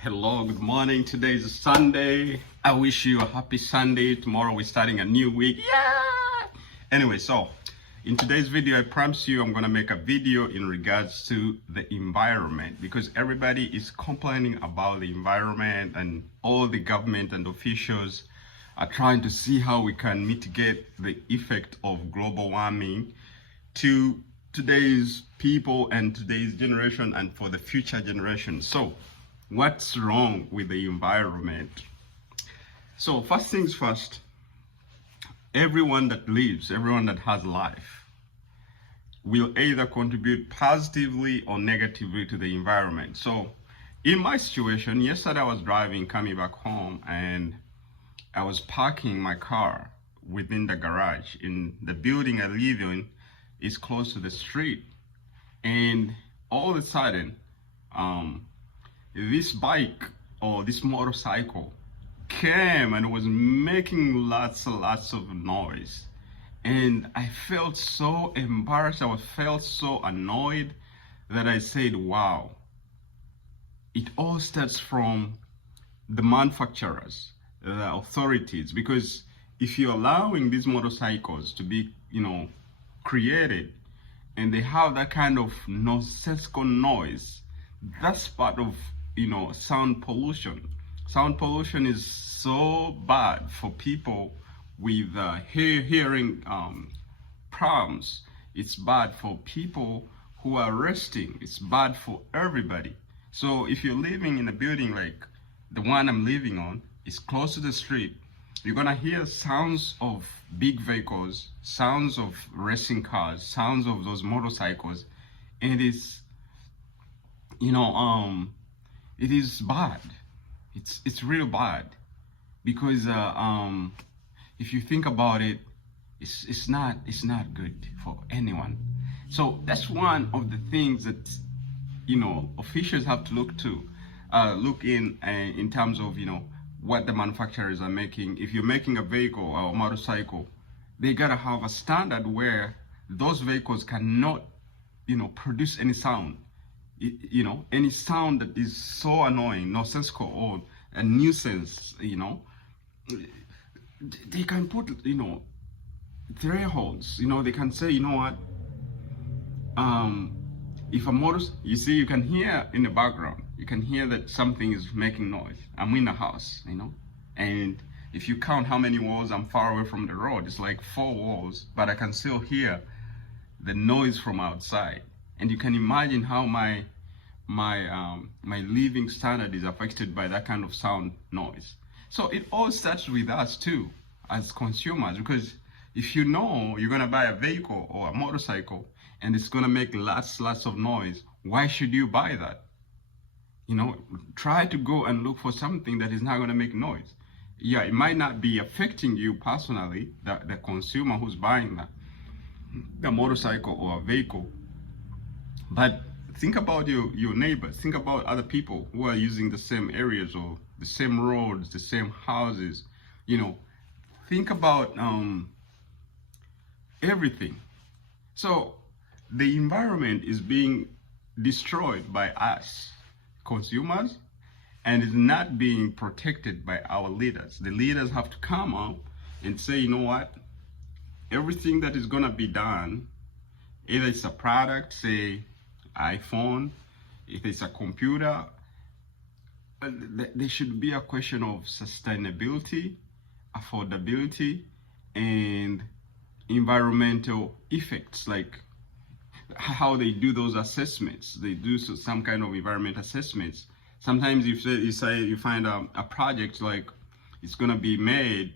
Hello, good morning. Today is Sunday. I wish you a happy Sunday. Tomorrow we're starting a new week. Yeah! Anyway, so in today's video, I promise you I'm going to make a video in regards to the environment because everybody is complaining about the environment and all the government and officials are trying to see how we can mitigate the effect of global warming to today's people and today's generation and for the future generation. So what's wrong with the environment? So first things first, everyone that lives, everyone that has life will either contribute positively or negatively to the environment. So in my situation, yesterday I was driving coming back home and I was parking my car within the garage. In the building I live in is close to the street, and all of a sudden this bike or this motorcycle came and was making lots of noise, and I felt so embarrassed. I felt so annoyed that I said, wow, it all starts from the manufacturers, the authorities, because if you're allowing these motorcycles to be created and they have that kind of nonsensical noise, that's part of sound pollution. Sound pollution is so bad for people with hearing problems. It's bad for people who are resting. It's bad for everybody. So if you're living in a building like the one I'm living on, it's close to the street, you're gonna hear sounds of big vehicles, sounds of racing cars, sounds of those motorcycles, and it's it is bad. It's real bad because if you think about it, it's not good for anyone. So that's one of the things that officials have to look in terms of what the manufacturers are making. If you're making a vehicle or a motorcycle, they gotta have a standard where those vehicles cannot produce any sound. Any sound that is so annoying, nonsensical, or a nuisance, they can put thresholds. They can say, if a motor, you can hear in the background, you can hear that something is making noise. I'm in a house, and if you count how many walls I'm far away from the road, it's like 4 walls, but I can still hear the noise from outside. And you can imagine how my living standard is affected by that kind of sound noise. So it all starts with us too, as consumers, because if you're gonna buy a vehicle or a motorcycle and it's gonna make lots of noise, why should you buy that? Try to go and look for something that is not gonna make noise. Yeah, it might not be affecting you personally, the consumer who's buying the motorcycle or a vehicle, but think about your neighbors. Think about other people who are using the same areas or the same roads, the same houses. Think about everything. So the environment is being destroyed by us consumers and is not being protected by our leaders. The leaders have to come up and say, you know what, everything that is gonna be done, either it's a product, say iPhone, if it's a computer, there should be a question of sustainability, affordability, and environmental effects, like how they do those assessments. They do some kind of environmental assessments. Sometimes if you find a project like it's gonna be made,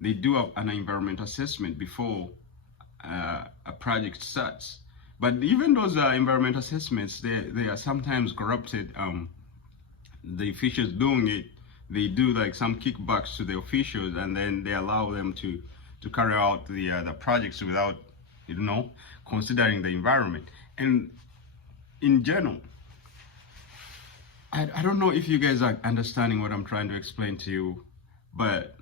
they do an environmental assessment before a project starts. But even those environmental assessments, they are sometimes corrupted. The officials doing it, they do like some kickbacks to the officials, and then they allow them to carry out the projects without considering the environment. And in general, I don't know if you guys are understanding what I'm trying to explain to you, but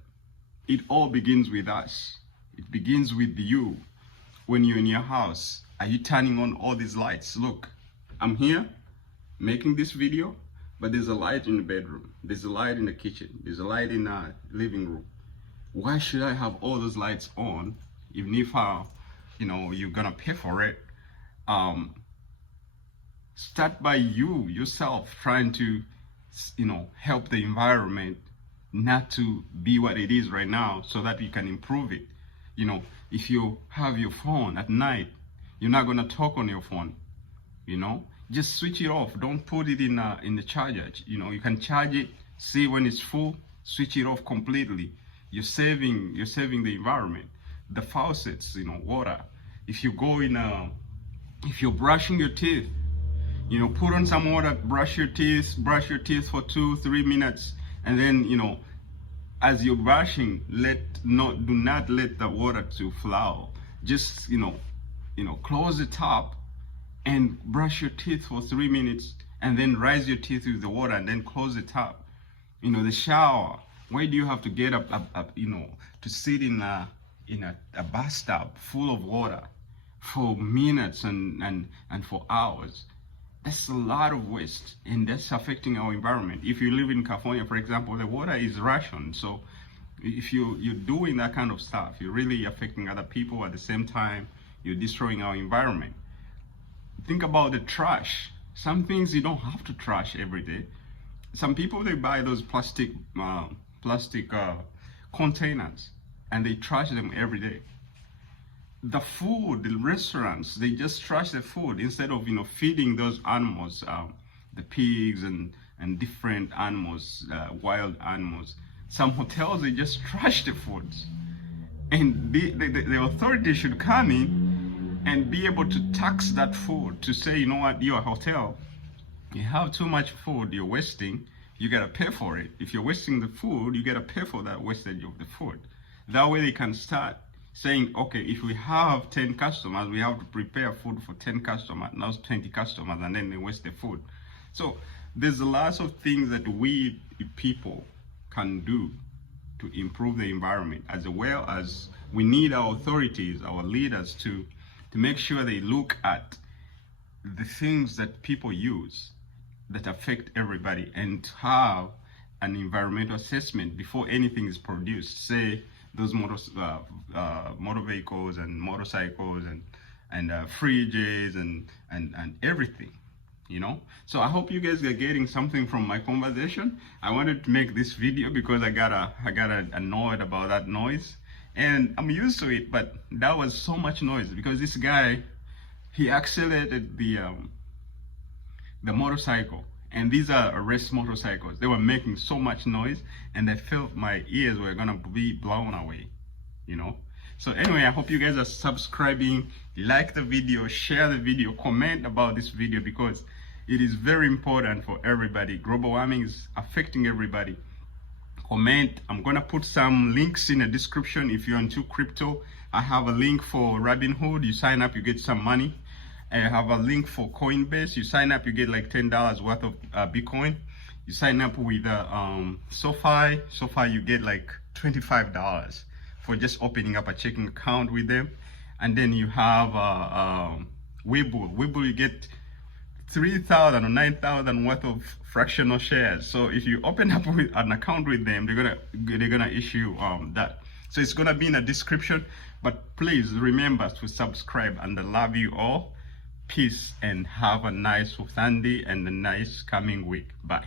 it all begins with us. It begins with you. When you're in your house, are you turning on all these lights? Look, I'm here making this video, but there's a light in the bedroom, there's a light in the kitchen, there's a light in the living room. Why should I have all those lights on, even if you're gonna pay for it? Start by yourself trying to help the environment not to be what it is right now, so that you can improve it. If you have your phone at night, you're not gonna talk on your phone. Just switch it off. Don't put it in the charger. You can charge it, see when it's full, switch it off completely. You're saving the environment. The faucets, water. If you go if you're brushing your teeth, put on some water, brush your teeth for 2-3 minutes, and then as you're brushing, do not let the water to flow. Just close the top and brush your teeth for 3 minutes, and then rinse your teeth with the water, and then close the top. The shower. Why do you have to get up to sit in a bathtub full of water for minutes and for hours? That's a lot of waste, and that's affecting our environment. If you live in California, for example, the water is rationed. So if you're doing that kind of stuff, you're really affecting other people. At the same time, you're destroying our environment. Think about the trash. Some things you don't have to trash every day. Some people, they buy those plastic containers and they trash them every day. The food, the restaurants, they just trash the food instead of feeding those animals, the pigs and different animals, wild animals. Some hotels, they just trash the foods, and the authority should come in and be able to tax that food, to say, what, you're a hotel, you have too much food, you're wasting, you gotta pay for it. If you're wasting the food, you gotta pay for that wastage of the food. That way they can start saying, okay, if we have 10 customers, we have to prepare food for 10 customers, now 20 customers, and then they waste the food. So there's lots of things that we people can do to improve the environment, as well as we need our authorities, our leaders, to make sure they look at the things that people use that affect everybody, and have an environmental assessment before anything is produced. Say those motor vehicles and motorcycles and fridges and everything. So I hope you guys are getting something from my conversation. I wanted to make this video because I got annoyed about that noise, and I'm used to it, but that was so much noise because this guy, he accelerated the motorcycle, and these are race motorcycles. They were making so much noise, and I felt my ears were gonna be blown away. So anyway, I hope you guys are subscribing, like the video, share the video, comment about this video, because it is very important for everybody. Global warming is affecting everybody. Comment. I'm gonna put some links in the description. If you're into crypto, I have a link for Robinhood. You sign up, you get some money. I have a link for Coinbase. You sign up, you get like $10 worth of Bitcoin. You sign up with SoFi. SoFi, you get like $25 for just opening up a checking account with them. And then you have Webull. Webull, you get 3,000 or 9,000 worth of fractional shares. So if you open up with an account with them, they're gonna issue that. So it's gonna be in the description. But please remember to subscribe, and I love you all. Peace, and have a nice Sunday and a nice coming week. Bye.